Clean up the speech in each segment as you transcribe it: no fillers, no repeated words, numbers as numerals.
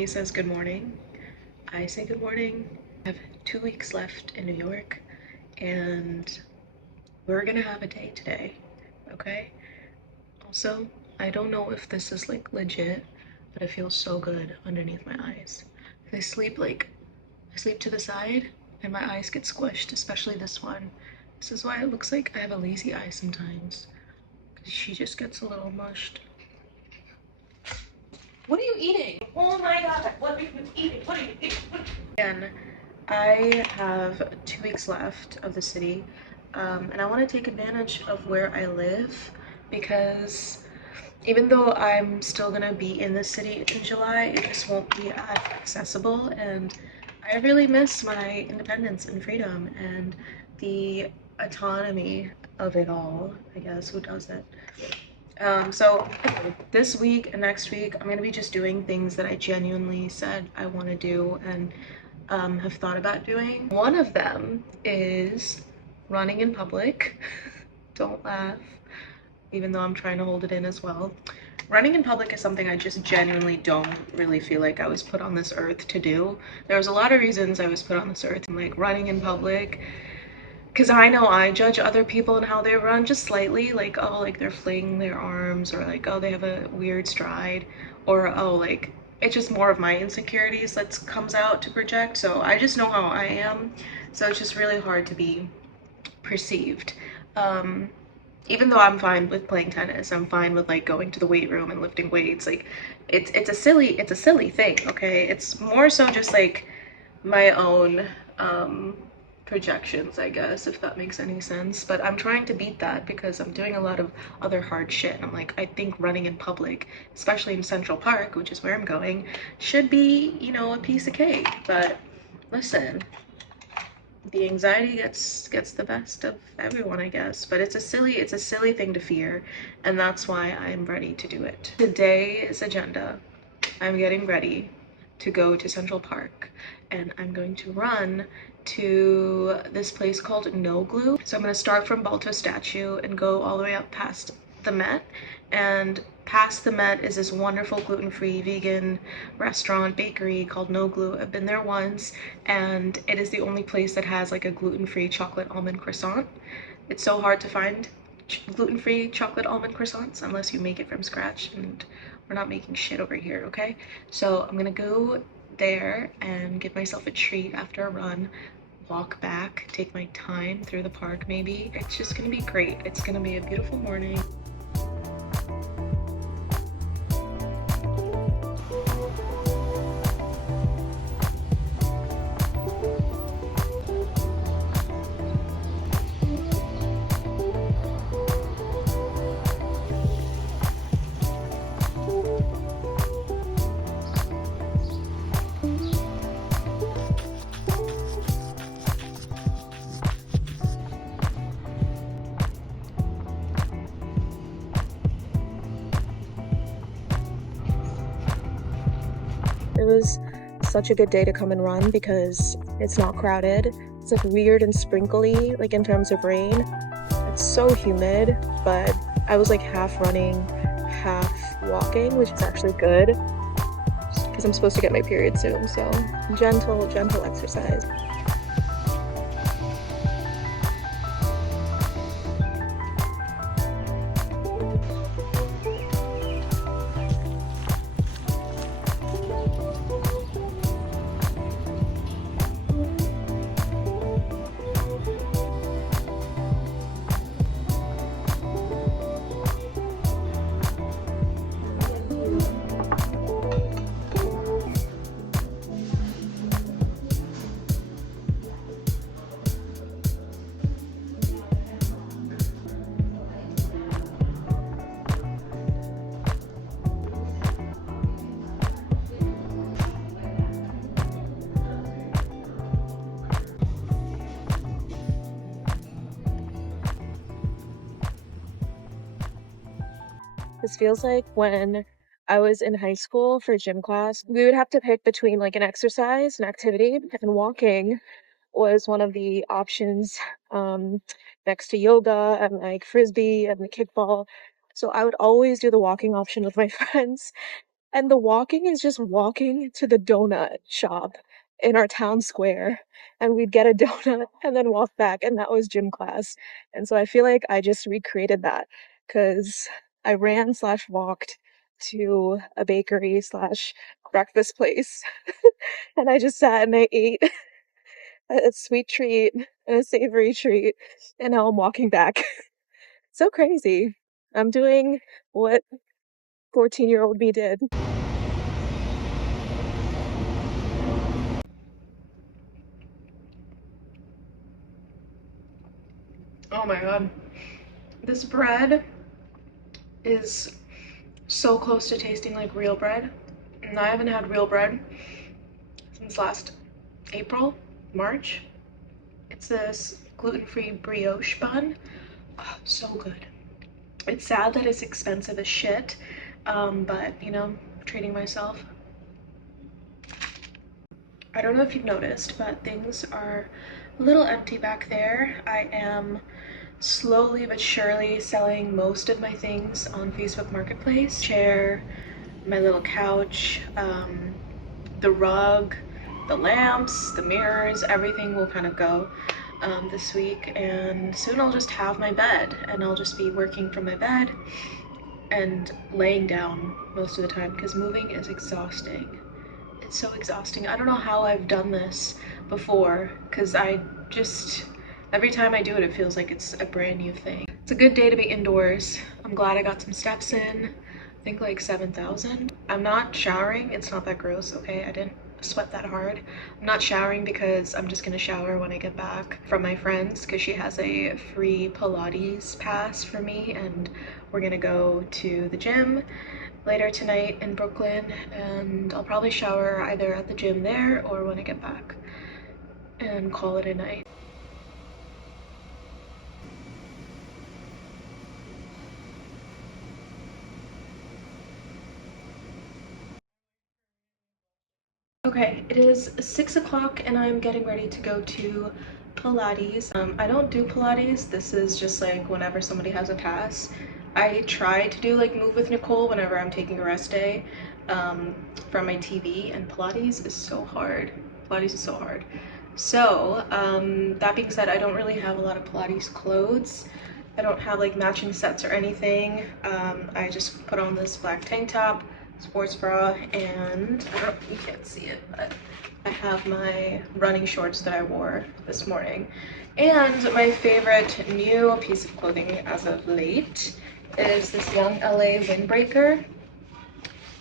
Stormy says good morning. I say good morning. I have 2 weeks left in New York, and we're gonna have a day today, okay? Also, I don't know if this is like legit, but it feels so good underneath my eyes. I sleep to the side, and my eyes get squished, especially this one. This is why it looks like I have a lazy eye sometimes, because she just gets a little mushed. What are you eating? Oh my god, what are you eating? What are you eating? And I have 2 weeks left of the city, and I want to take advantage of where I live because even though I'm still gonna be in the city in July, it just won't be as accessible, and I really miss my independence and freedom and the autonomy of it all, I guess. Who doesn't? So this week and next week, I'm gonna be just doing things that I genuinely said I want to do and have thought about doing. One of them is running in public. Don't laugh, even though I'm trying to hold it in as well. Running in public is something I just genuinely don't really feel like I was put on this earth to do. There's a lot of reasons I was put on this earth, like running in public, because I know I judge other people and how they run just slightly, like, oh, like they're flinging their arms, or like, oh, they have a weird stride, or oh, like it's just more of my insecurities that comes out to project. So I just know how I am, so it's just really hard to be perceived. Um, Even though I'm fine with playing tennis, I'm fine with like going to the weight room and lifting weights. Like it's a silly thing, okay? It's more so just like my own projections, I guess, if that makes any sense. But I'm trying to beat that because I'm doing a lot of other hard shit. And I'm like, I think running in public, especially in Central Park, which is where I'm going, should be, a piece of cake. But listen, the anxiety gets the best of everyone, I guess. But it's a silly thing to fear, and that's why I'm ready to do it. Today's agenda, I'm getting ready to go to Central Park, and I'm going to run to this place called No Glue. So I'm going to start from Balto Statue and go all the way up past the Met, and past the Met is this wonderful gluten-free vegan restaurant bakery called No Glue. I've been there once, and it is the only place that has like a gluten-free chocolate almond croissant. It's so hard to find gluten-free chocolate almond croissants unless you make it from scratch, and we're not making shit over here, okay? So I'm gonna go there and give myself a treat after a run, walk back, take my time through the park maybe. It's just gonna be great. It's gonna be a beautiful morning. It was such a good day to come and run because it's not crowded. It's like weird and sprinkly, like in terms of rain. It's so humid, but I was like half running, half walking, which is actually good because I'm supposed to get my period soon. So gentle exercise. This feels like when I was in high school for gym class, we would have to pick between like an exercise, an activity, and walking was one of the options next to yoga and like frisbee and the kickball. So I would always do the walking option with my friends. And the walking is just walking to the donut shop in our town square, and we'd get a donut and then walk back, and that was gym class. And so I feel like I just recreated that because I ran slash walked to a bakery slash breakfast place, and I just sat and I ate a sweet treat and a savory treat, and now I'm walking back. So crazy. I'm doing what 14-year-old me did. Oh my god. This bread is so close to tasting like real bread. And I haven't had real bread since last April, March. It's this gluten-free brioche bun. Oh, so good. It's sad that it's expensive as shit, but you know, treating myself. I don't know if you've noticed, but things are a little empty back there. I am slowly but surely selling most of my things on Facebook Marketplace. Chair, my little couch, the rug, the lamps, the mirrors, everything will kind of go this week, and soon I'll just have my bed and I'll just be working from my bed and laying down most of the time because moving is exhausting. It's so exhausting. I don't know how I've done this before because I just, every time I do it, it feels like it's a brand new thing. It's a good day to be indoors. I'm glad I got some steps in. I think like 7,000. I'm not showering. It's not that gross, okay? I didn't sweat that hard. I'm not showering because I'm just gonna shower when I get back from my friend's because she has a free Pilates pass for me, and we're gonna go to the gym later tonight in Brooklyn, and I'll probably shower either at the gym there or when I get back and call it a night. Okay, it is 6 o'clock and I'm getting ready to go to Pilates. I don't do Pilates. This is just like whenever somebody has a pass. I try to do like Move with Nicole whenever I'm taking a rest day from my TV, and Pilates is so hard. Pilates is so hard. So that being said, I don't really have a lot of Pilates clothes. I don't have like matching sets or anything. I just put on this black tank top, sports bra, and I don't, you can't see it, but I have my running shorts that I wore this morning. And my favorite new piece of clothing as of late is this Young LA windbreaker.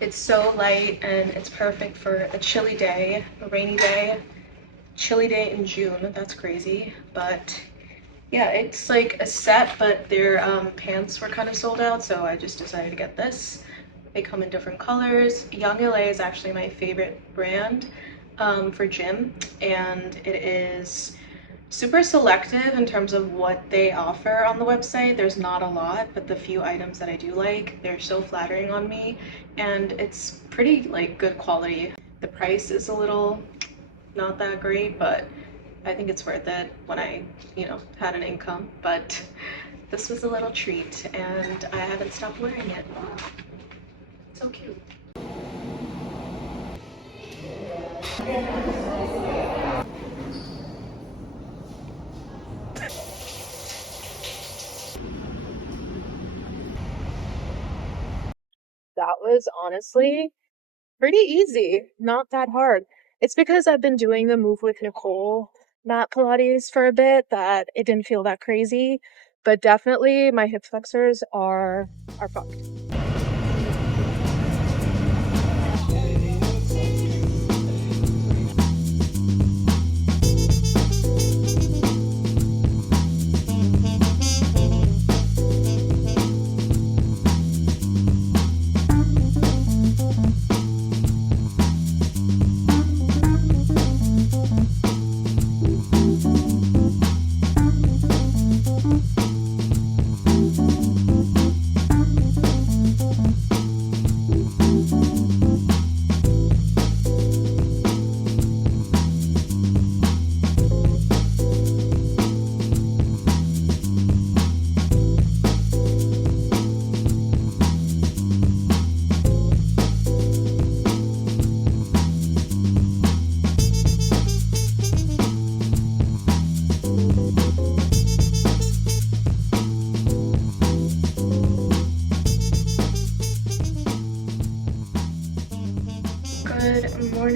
It's so light and it's perfect for a chilly day, a rainy day, chilly day in June. That's crazy, but yeah, it's like a set, but their pants were kind of sold out, so I just decided to get this. They come in different colors. Young LA is actually my favorite brand for gym, and it is super selective in terms of what they offer on the website. There's not a lot, but the few items that I do like, they're so flattering on me, and it's pretty like good quality. The price is a little not that great, but I think it's worth it when I, you know, had an income. But this was a little treat and I haven't stopped wearing it. So cute. That was honestly pretty easy, not that hard. It's because I've been doing the Move with Nicole mat Pilates for a bit that it didn't feel that crazy, but definitely my hip flexors are fucked.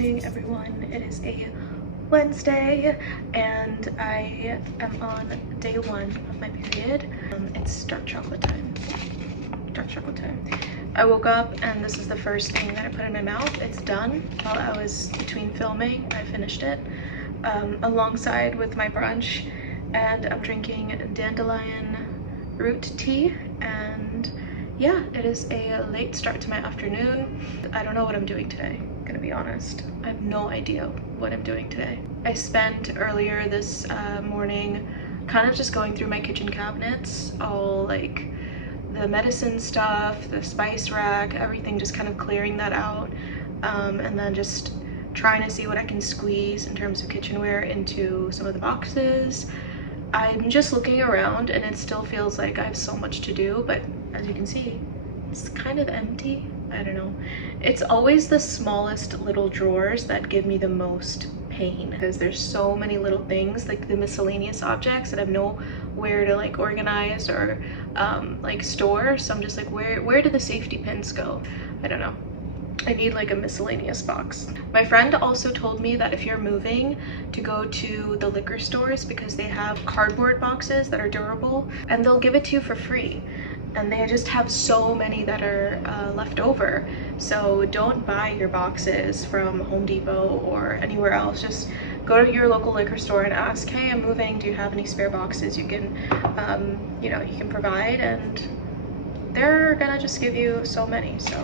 morning, everyone. It is a Wednesday and I am on day 1 of my period. It's dark chocolate time. Dark chocolate time. I woke up and this is the first thing that I put in my mouth. It's done. While I was between filming, I finished it alongside with my brunch, and I'm drinking dandelion root tea. And yeah, it is a late start to my afternoon. I don't know what I'm doing today, gonna be honest. I have no idea what I'm doing today. I spent earlier this morning kind of just going through my kitchen cabinets, all like the medicine stuff, the spice rack, everything, just kind of clearing that out, and then just trying to see what I can squeeze in terms of kitchenware into some of the boxes. I'm just looking around and it still feels like I have so much to do, but as you can see, it's kind of empty. I don't know. It's always the smallest little drawers that give me the most pain, because there's so many little things, like the miscellaneous objects, that I have nowhere to like organize or like store. So I'm just like, where do the safety pins go? I don't know. I need like a miscellaneous box. My friend also told me that if you're moving, to go to the liquor stores because they have cardboard boxes that are durable and they'll give it to you for free. And they just have so many that are left over. So don't buy your boxes from Home Depot or anywhere else. Just go to your local liquor store and ask, hey, I'm moving, do you have any spare boxes you can, you know, you can provide? And they're gonna just give you so many. So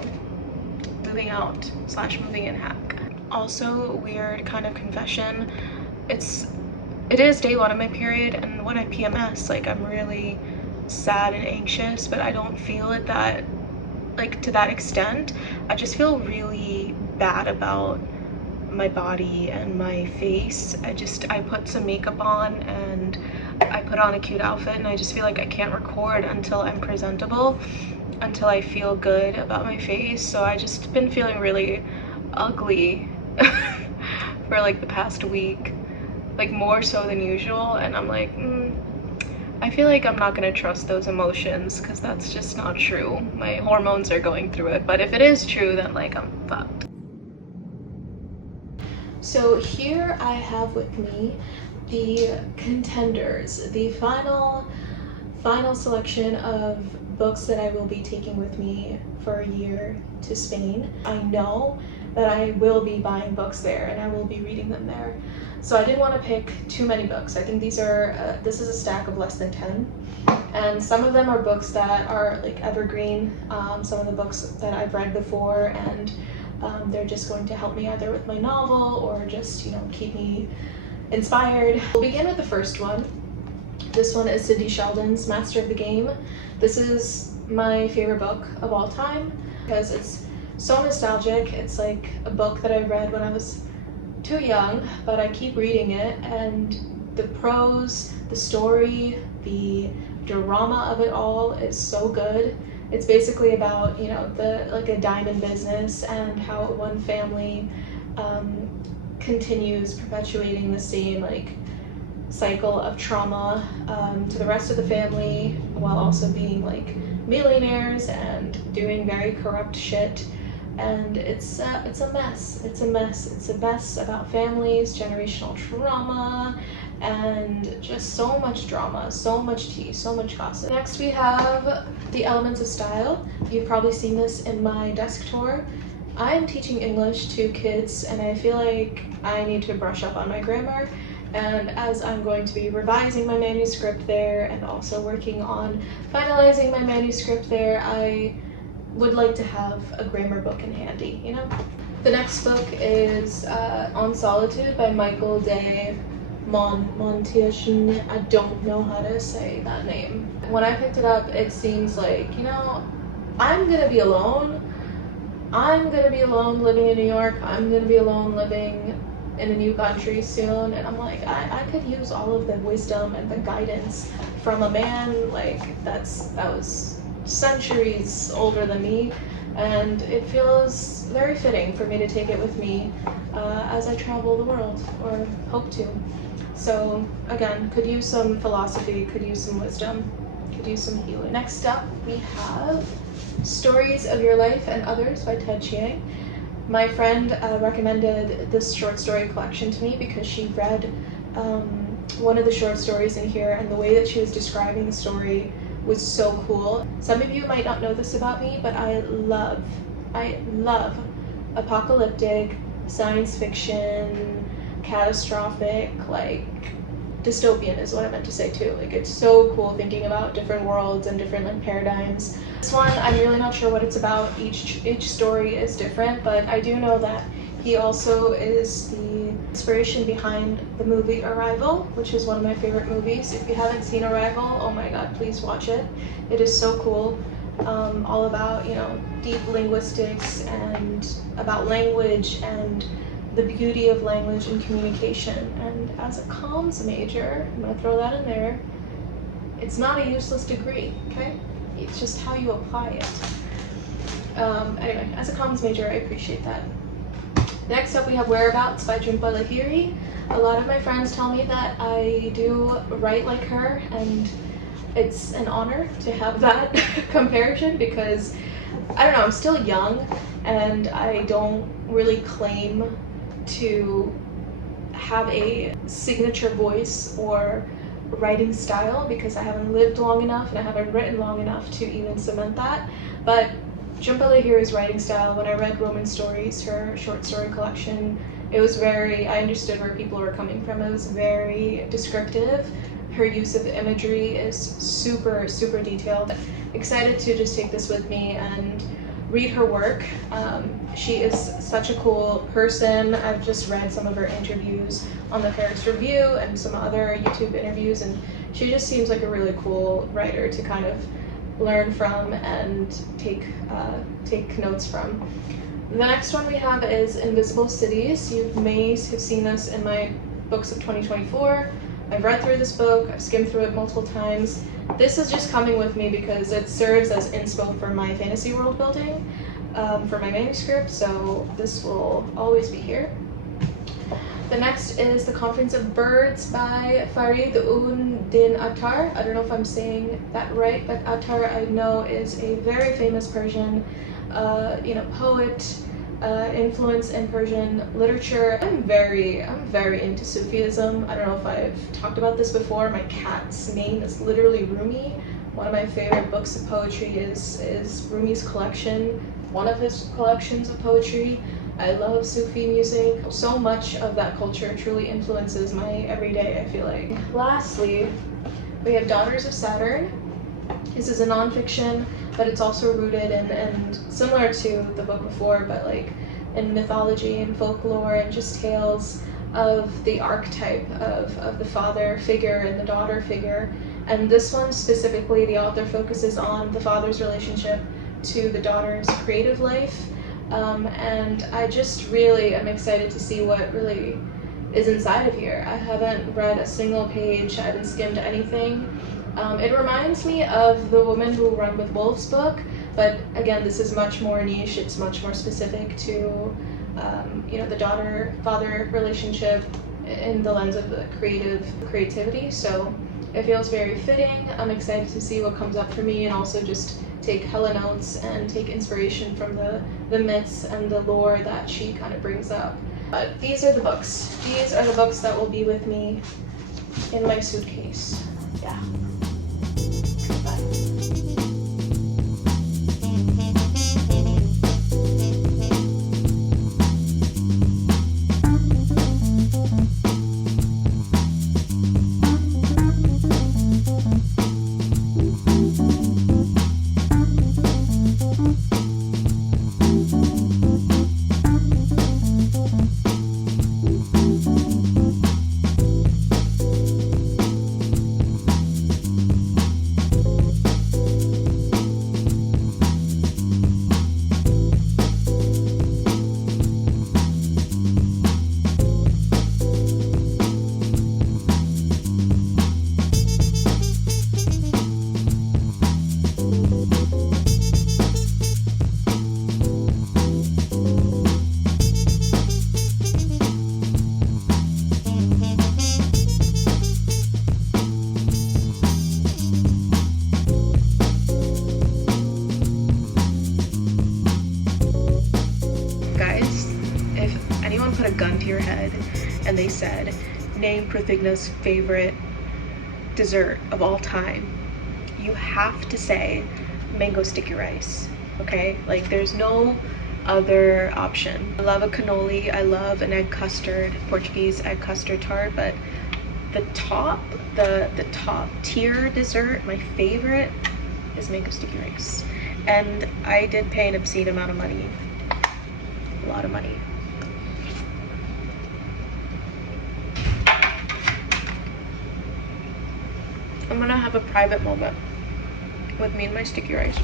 moving out / moving in hack. Also, weird kind of confession. It is day 1 of my period, and when I PMS, like, I'm really sad and anxious, but I don't feel it that like to that extent. I just feel really bad about my body and my face. I put some makeup on and I put on a cute outfit, and I just feel like I can't record until I'm presentable, until I feel good about my face. So I just been feeling really ugly for like the past week, like more so than usual, and I'm like, I feel like I'm not gonna trust those emotions because that's just not true. My hormones are going through it, but if it is true, then like I'm fucked. So here I have with me the contenders, the final selection of books that I will be taking with me for a year to Spain. I know that I will be buying books there and I will be reading them there. So I didn't want to pick too many books. I think these are, this is a stack of less than 10. And some of them are books that are like evergreen, some of the books that I've read before, and they're just going to help me either with my novel or just, you know, keep me inspired. We'll begin with the first one. This one is Sidney Sheldon's Master of the Game. This is my favorite book of all time because it's so nostalgic. It's like a book that I read when I was too young, but I keep reading it, and the prose, the story, the drama of it all is so good. It's basically about, you know, like a diamond business and how one family continues perpetuating the same like cycle of trauma to the rest of the family, while also being like millionaires and doing very corrupt shit. And it's a mess. It's a mess about families, generational trauma, and just so much drama, so much tea, so much gossip. Next we have The Elements of Style. You've probably seen this in my desk tour. I'm teaching English to kids and I feel like I need to brush up on my grammar. And as I'm going to be revising my manuscript there and also working on finalizing my manuscript there, I would like to have a grammar book in handy, you know? The next book is On Solitude by Michael de Montaigne. I don't know how to say that name. When I picked it up, it seems like, you know, I'm gonna be alone. I'm gonna be alone living in New York. I'm gonna be alone living in a new country soon, and I'm like, I could use all of the wisdom and the guidance from a man like that was centuries older than me, and it feels very fitting for me to take it with me as I travel the world, or hope to. So again, could use some philosophy, could use some wisdom, could use some healing. Next up we have Stories of Your Life and Others by Ted Chiang. My friend recommended this short story collection to me because she read one of the short stories in here, and the way that she was describing the story was so cool. Some of you might not know this about me, but I love apocalyptic, science fiction, catastrophic, like dystopian is what I meant to say too. Like, it's so cool thinking about different worlds and different like paradigms. This one, I'm really not sure what it's about. Each story is different, but I do know that he also is the inspiration behind the movie Arrival, which is one of my favorite movies. If you haven't seen Arrival, oh my god, please watch it. It is so cool. All about, you know, deep linguistics and about language and the beauty of language and communication. And as a comms major, I'm gonna throw that in there, it's not a useless degree, okay? It's just how you apply it. Anyway, as a comms major, I appreciate that. Next up, we have Whereabouts by Jhumpa Lahiri. A lot of my friends tell me that I do write like her, and it's an honor to have that comparison because, I don't know, I'm still young and I don't really claim to have a signature voice or writing style because I haven't lived long enough and I haven't written long enough to even cement that. But Jhumpa Lahiri's writing style, when I read Woman Stories, her short story collection, it was very, I understood where people were coming from. It was very descriptive. Her use of imagery is super, super detailed. Excited to just take this with me and read her work. She is such a cool person. I've just read some of her interviews on the Paris Review and some other YouTube interviews, and she just seems like a really cool writer to kind of learn from and take notes from. The next one we have is Invisible Cities. You may have seen this in my books of 2024. I've read through this book, I've skimmed through it multiple times. This is just coming with me because it serves as inspo for my fantasy world building, for my manuscript, so this will always be here. The next is The Conference of Birds by Farid Din Attar. I don't know if I'm saying that right, but Attar, I know, is a very famous Persian poet, influence in Persian literature. I'm very into Sufism. I don't know if I've talked about this before. My cat's name is literally Rumi. One of my favorite books of poetry is Rumi's collection, one of his collections of poetry. I love Sufi music. So much of that culture truly influences my everyday, I feel like. Lastly, we have Daughters of Saturn. This is a nonfiction, but it's also rooted in, and similar to the book before, but like in mythology and folklore and just tales of the archetype of the father figure and the daughter figure. And this one specifically, the author focuses on the father's relationship to the daughter's creative life. And I just really am excited to see what really is inside of here. I haven't read a single page, I haven't skimmed anything. It reminds me of The Woman Who Run with Wolves book, but again, this is much more niche. It's much more specific to the daughter-father relationship in the lens of the creativity. So it feels very fitting. I'm excited to see what comes up for me, and also just take hella notes and take inspiration from the myths and the lore that she kind of brings up. But these are the books. These are the books that will be with me in my suitcase. Yeah. Bye. their head and they said, name Pratigna's favorite dessert of all time, you have to say mango sticky rice, okay? Like there's no other option. I love a cannoli, I love an egg custard, Portuguese egg custard tart, but the top tier dessert, my favorite, is mango sticky rice. And I did pay an obscene amount of money, a lot of money. I'm gonna have a private moment with me and my sticky rice.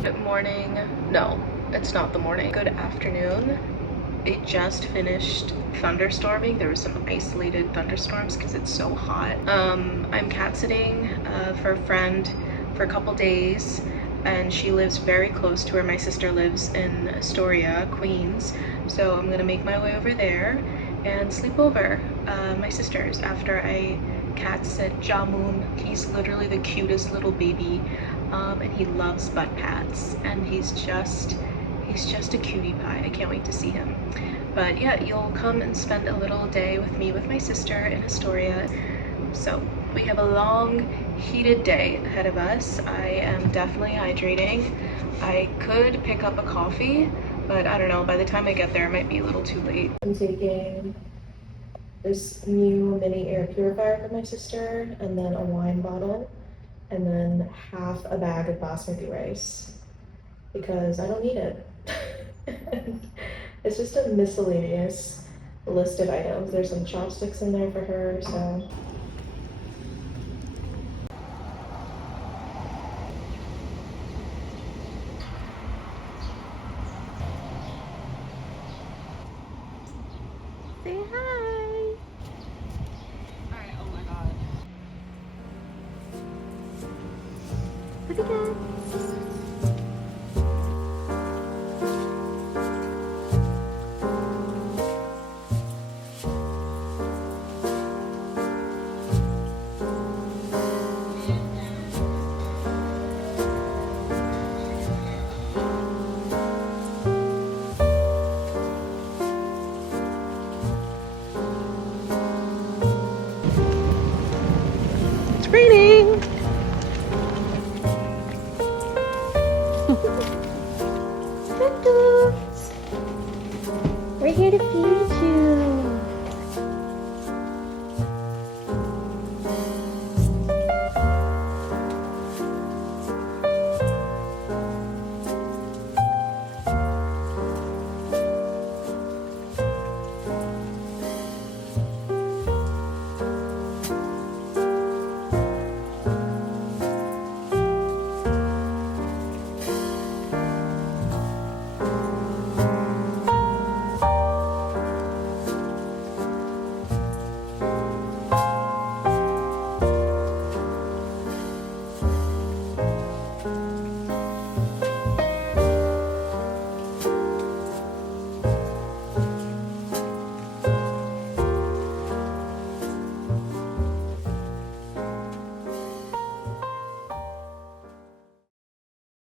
Good morning. No, it's not the morning. Good afternoon. It just finished thunderstorming. There were some isolated thunderstorms because it's so hot. I'm cat sitting for a friend for a couple days, and she lives very close to where my sister lives in Astoria, Queens. So I'm gonna make my way over there and sleep over my sister's after I cat sit Jamun. He's literally the cutest little baby, and he loves butt pats, and he's just a cutie pie. I can't wait to see him. But yeah, you'll come and spend a little day with me with my sister in Astoria. So we have a long, heated day ahead of us. I am definitely hydrating. I could pick up a coffee, but I don't know, by the time I get there it might be a little too late. I'm taking this new mini air purifier for my sister, and then a wine bottle, and then half a bag of basmati rice, because I don't need it. It's just a miscellaneous list of items. There's some chopsticks in there for her, so. Say hi! Alright, oh my god. Look at that! It's raining! Cuckoos! We're here to feed you!